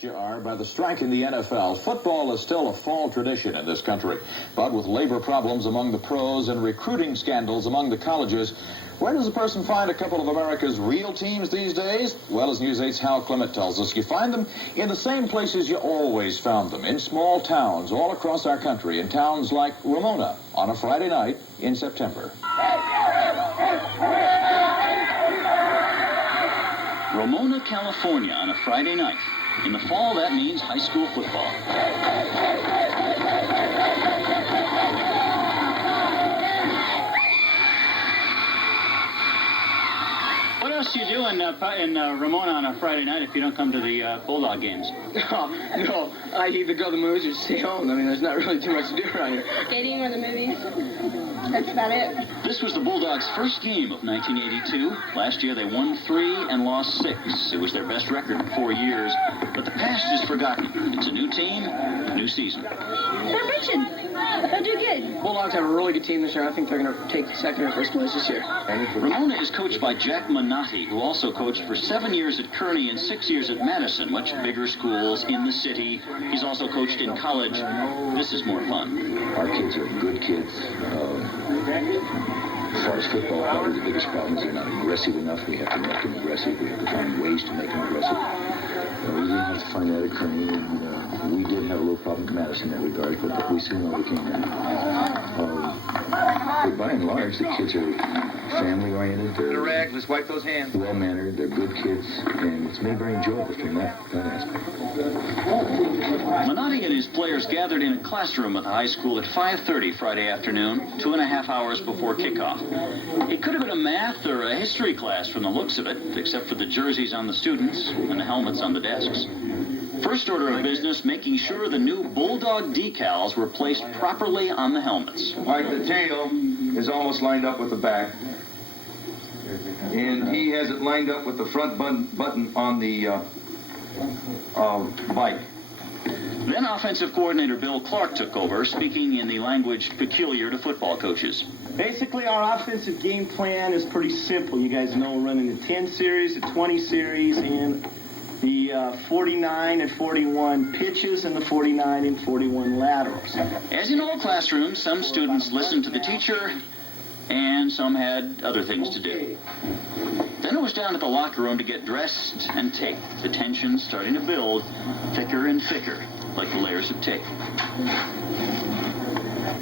You are by the strike in the NFL. Football is still a fall tradition in this country. But with labor problems among the pros and recruiting scandals among the colleges, where does a person find a couple of America's real teams these days? Well, as News 8's Hal Clement tells us, you find them in the same places you always found them, in small towns all across our country, in towns like Ramona on a Friday night in September. Ramona, California on a Friday night. In the fall, that means high school football. What else do you do in Ramona on a Friday night if you don't come to the Bulldog games? No, I either go to the movies or stay home. I mean, there's not really too much to do around here. Skating or the movies. That's about it. This was the Bulldogs' first game of 1982. Last year they won 3 and lost 6. It was their best record in 4 years. But the past is forgotten. It's a new team, new season. They're reaching. They'll do good. Bulldogs have a really good team this year. I think they're going to take second or first place this year. Ramona is coached by Jack Menotti, who also coached for 7 years at Kearney and 6 years at Madison, much bigger schools in the city. He's also coached in college. This is more fun. Our kids are good kids. As far as football, probably the biggest problem is they're not aggressive enough. We have to make them aggressive. We have to find ways to make them aggressive. We didn't have to find that at Kearney, and we did have a little problem in Madison in that regard, but we soon overcame that. But by and large, the kids are family-oriented. They're rag. Let's wipe those hands. Well-mannered. They're good kids, and it's been very enjoyable from that aspect. Menotti and his players gathered in a classroom at the high school at 5:30 Friday afternoon, 2.5 hours before kickoff. It could have been a math or a history class from the looks of it, except for the jerseys on the students and the helmets on the desks. First order of business, making sure the new Bulldog decals were placed properly on the helmets. Like the tail is almost lined up with the back. And he has it lined up with the front button on the bike. Then offensive coordinator Bill Clark took over, speaking in the language peculiar to football coaches. Basically, our offensive game plan is pretty simple. You guys know we're running the 10 series, the 20 series, and the 49 and 41 pitches and the 49 and 41 laterals. As in all classrooms, some students listened to the teacher and some had other things to do. Then it was down to the locker room to get dressed and taped. The tension starting to build thicker and thicker, like the layers of tape.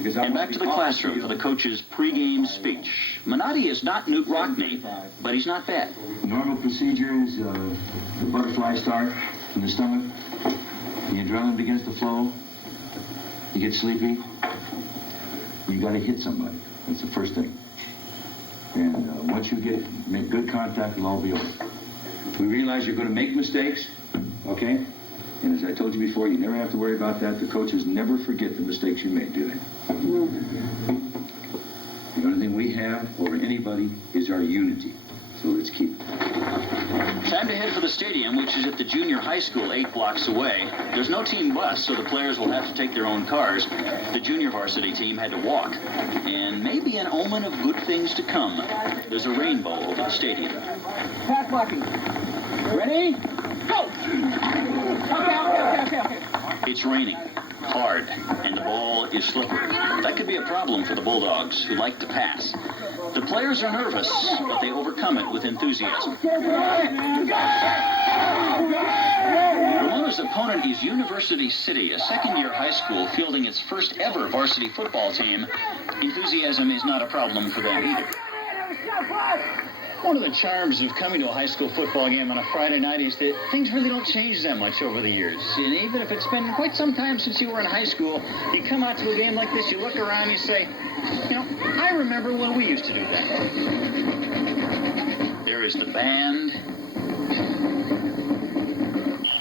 And back to the classroom for the coach's pregame speech. Menotti is not Newt Rockne, but he's not bad. The normal procedure is the butterfly start from the stomach. The adrenaline begins to flow. You get sleepy. You got to hit somebody. That's the first thing. And once you make good contact, it'll all be over. We realize you're going to make mistakes, okay? And as I told you before, you never have to worry about that. The coaches never forget the mistakes you make, do they? The only thing we have over anybody is our unity. So let's keep it. Time to head for the stadium, which is at the junior high school 8 blocks away. There's no team bus, so the players will have to take their own cars. The junior varsity team had to walk. And maybe an omen of good things to come. There's a rainbow over the stadium. Pass blocking. Ready? Go! Okay. It's raining hard, and the ball is slippery. That could be a problem for the Bulldogs, who like to pass. The players are nervous, but they overcome it with enthusiasm. Ramona's opponent is University City, a second-year high school fielding its first ever varsity football team. Enthusiasm is not a problem for them either. One of the charms of coming to a high school football game on a Friday night is that things really don't change that much over the years. And even if it's been quite some time since you were in high school, you come out to a game like this, you look around, you say, I remember when we used to do that. There is the band,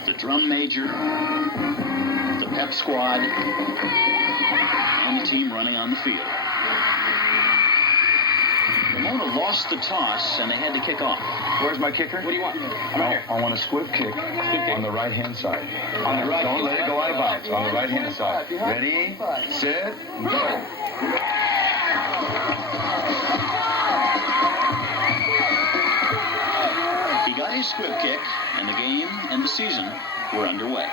the drum major, the pep squad, and the team running on the field. Ramona lost the toss, and they had to kick off. Where's my kicker? What do you want? I want a squib kick on the right-hand side. On the right. Don't let it go out of bounds. On the right-hand side. Ready, set, go. He got his squib kick, and the game and the season were underway.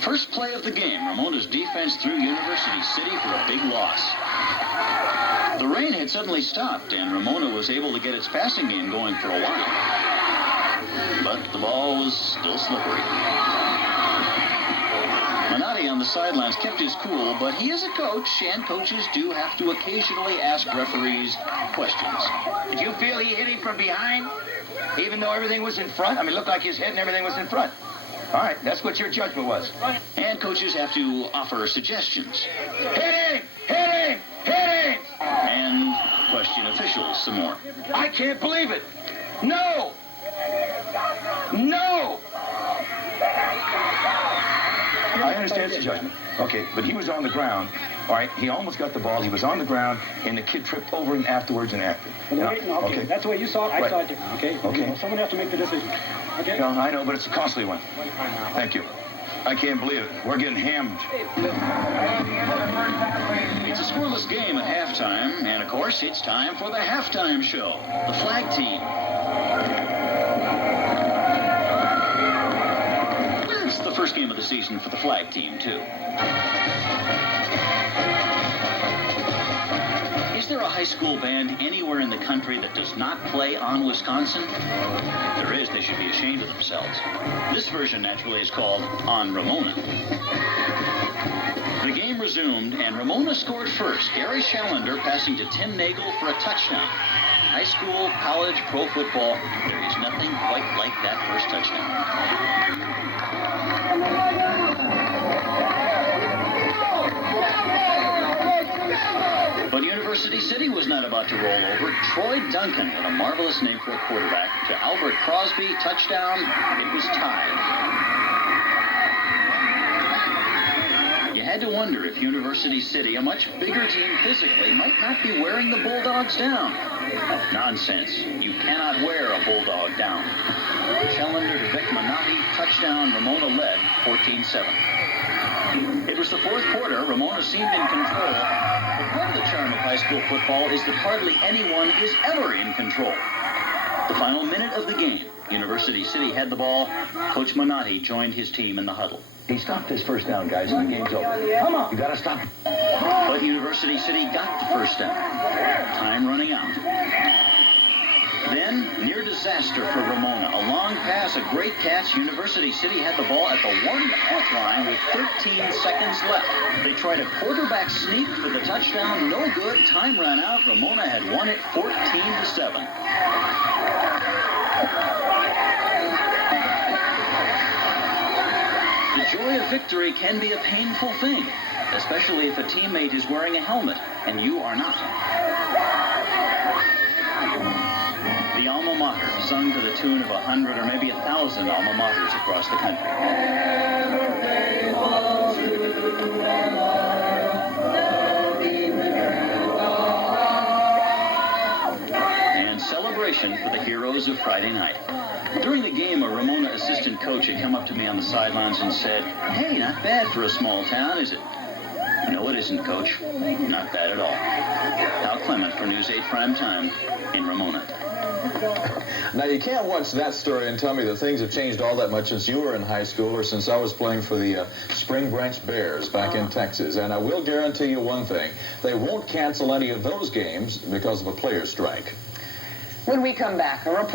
First play of the game, Ramona's defense threw University City for a big loss. The rain had suddenly stopped, and Ramona was able to get its passing game going for a while. But the ball was still slippery. Menotti on the sidelines kept his cool, but he is a coach, and coaches do have to occasionally ask referees questions. Did you feel he hit him from behind? Even though everything was in front? I mean, it looked like his head and everything was in front. All right, that's what your judgment was. And coaches have to offer suggestions. Hitting! Hitting! Hitting! And question officials some more. I can't believe it! No! No! I understand it's a judgment. Okay, but he was on the ground. All right, he almost got the ball. He was on the ground, and the kid tripped over him afterwards and after. Okay, that's the way you saw it. I saw it different. Okay. Okay. Well, someone has to make the decision. Okay. No, I know, but it's a costly one. Thank you. I can't believe it. We're getting hammed. It's a scoreless game at halftime, and of course, it's time for the halftime show. The flag team. It's the first game of the season for the flag team, too. Is there a high school band anywhere in the country that does not play on Wisconsin? If there is, they should be ashamed of themselves. This version, naturally, is called On Ramona. The game resumed, and Ramona scored first. Gary Shallander passing to Tim Nagel for a touchdown. High school, college, pro football, there is nothing quite like that first touchdown. But University City was not about to roll over. Troy Duncan, what a marvelous name for a quarterback, to Albert Crosby, touchdown. It was tied. You had to wonder if University City, a much bigger team physically, might not be wearing the Bulldogs down. Nonsense. You cannot wear a Bulldog down. Shallander to Vic Menotti, touchdown. Ramona led 14-7. It was the fourth quarter. Ramona seemed in control. But part of the charm of high school football is that hardly anyone is ever in control. The final minute of the game, University City had the ball. Coach Menotti joined his team in the huddle. He stopped this first down, guys, and the game's over. Come on. You got to stop him. But University City got the first down. Time running out. Then, near disaster for Ramona. A long pass, a great catch. University City had the ball at the 1-foot line with 13 seconds left. They tried a quarterback sneak for the touchdown. No good. Time ran out. Ramona had won it 14-7. The joy of victory can be a painful thing, especially if a teammate is wearing a helmet and you are not. The alma mater, sung to the tune of 100 or maybe 1,000 alma maters across the country. And celebration for the heroes of Friday night. During the game, a Ramona assistant coach had come up to me on the sidelines and said, "Hey, not bad for a small town, is it?" "No, it isn't, Coach. Not bad at all." Hal Clement for News 8 Primetime in Ramona. Now, you can't watch that story and tell me that things have changed all that much since you were in high school or since I was playing for the Spring Branch Bears back in Texas. And I will guarantee you one thing. They won't cancel any of those games because of a players' strike. When we come back, a report